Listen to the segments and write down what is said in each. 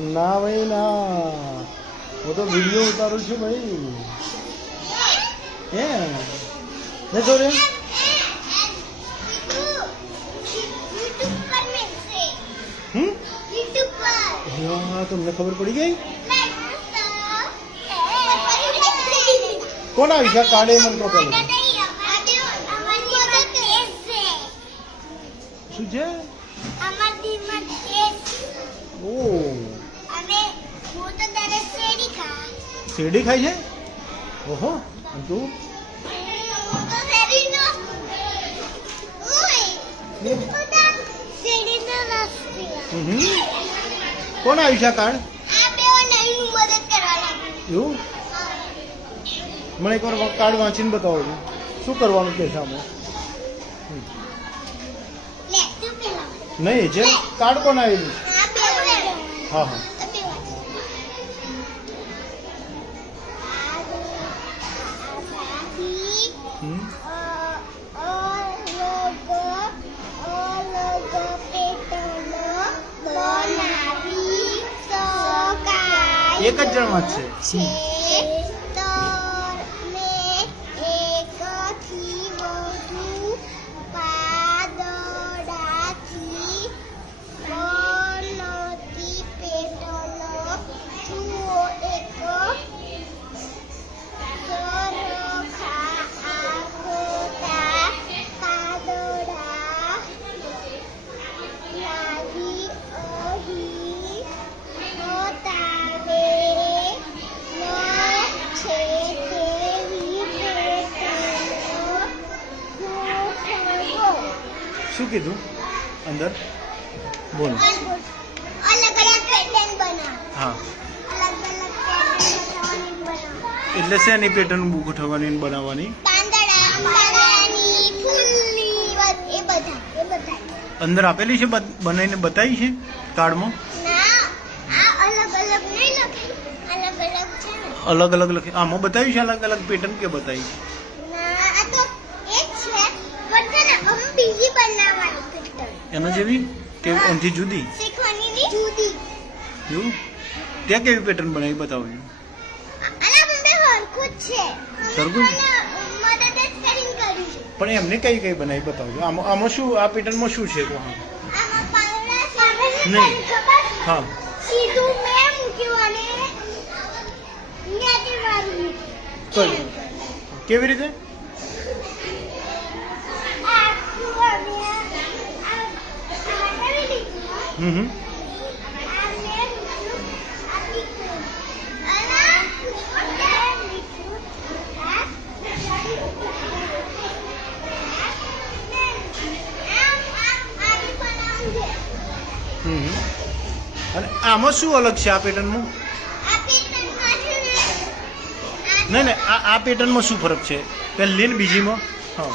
ના ભાઈ ના, હું તો વિડીયો ઉતારું છું ભાઈ. હે ને છોડે હા, તમને ખબર પડી ગઈ? કોણ આવી છે કાઢે મને તો પેલું શું છે? ઓ શેરડી ખાય છે? ઓહો, તું કોણ આવ્યું છે કાર્ડ? એવું મને એકવાર કાર્ડ વાંચીને બતાવો. શું કરવાનું કે છે આમાં? નહીં છે કાર્ડ કોણ આવેલું? હા હા એક જ જણમાં જ છે. શું કીધું અંદર? બોલ. હા એટલે છે એની પેટર્ન બુક ઉઠાવવાની બનાવવાની. અંદર આપેલી છે બનાવીને બતાવી છે કાર્ડમાં? અલગ અલગ લખી આમાં બતાવ્યું છે અલગ અલગ પેટર્ન કે બતાવી છે? એના જેવી કે એનાથી જુદી? એવું? ત્યાં કેવી પેટર્ન બનાવી બતાવો? સરખું પણ એમને કઈ કઈ બનાવી બતાવજો. આમાં શું આ પેટર્નમાં શું છે? તો હા નહીં હા કેવી રીતે? અને આમાં શું અલગ છે આ પેટર્નમાં? નહીં નહીં આ પેટર્નમાં શું ફરક છે પહેલી ને બીજીમાં? હા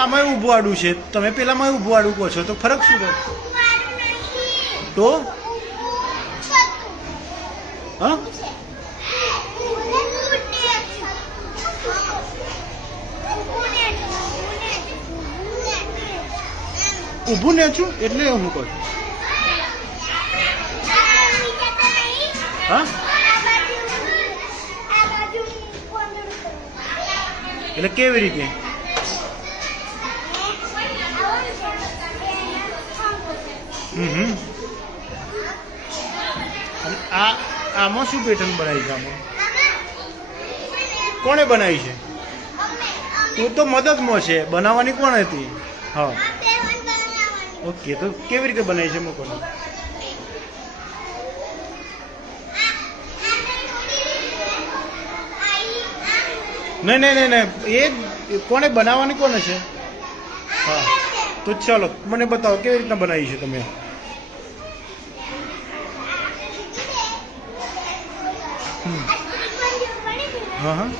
આમાં ઊભું આડું છે, તમે પેલામાં ઊભું આડું કહો છો, તો ફરક શું છે? તો હા ઊભું નેચું એટલે હું કહું છું. હા એટલે કેવી રીતે? આમાં શું પેટર્ન બનાવી છે? આમાં કોણે બનાવી છે? તું તો મદદમાં છે, બનાવવાની કોણ હતી? હા ઓકે, તો કેવી રીતે બનાવી છે? મૂકો નહીં નહીં નહીં નહીં એ કોને બનાવવાની કોને છે? હા તો ચાલો મને બતાવો કેવી રીતના બનાવી છે તમે? હા હા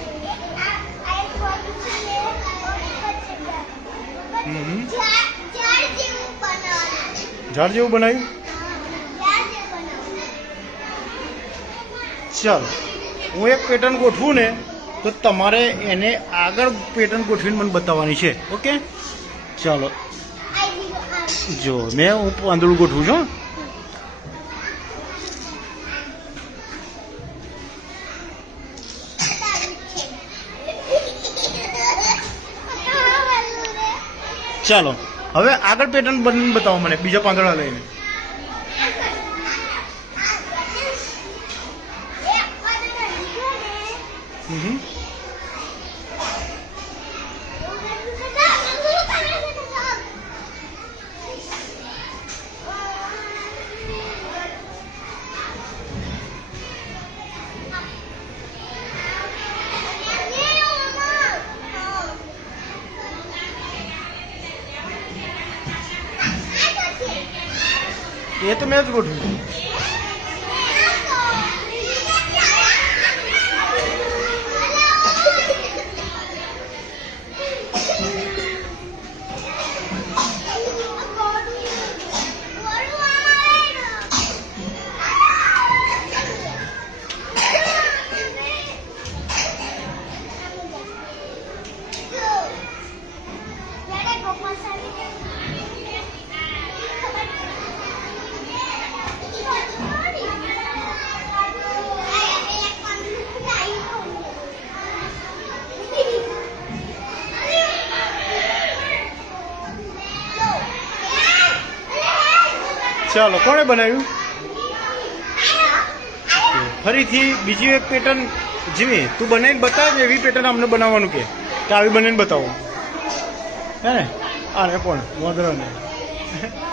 ઝાડ જેવું બનાવ્યું? ચાલો હું એક પેટર્ન ગોઠવું ને તો તમારે એને આગળ પેટર્ન ગોઠવીને મને બતાવવાની છે. ઓકે, ચાલો જો મેં હું પાંદડું ગોઠવું છું. ચાલો હવે આગળ પેટર્ન બનીને બતાવો મને બીજા પાંદડા લઈને. એ તો મેં જ ગોઠવ્યું. ચાલો કોણે બનાવ્યું? ફરીથી બીજી એક પેટર્ન જીવી તું બનાવીને બતાવ. એવી પેટર્ન અમને બનાવવાનું કે આવી બનાવીને બતાવો હે ને. આને પણ વાંધો નહીં.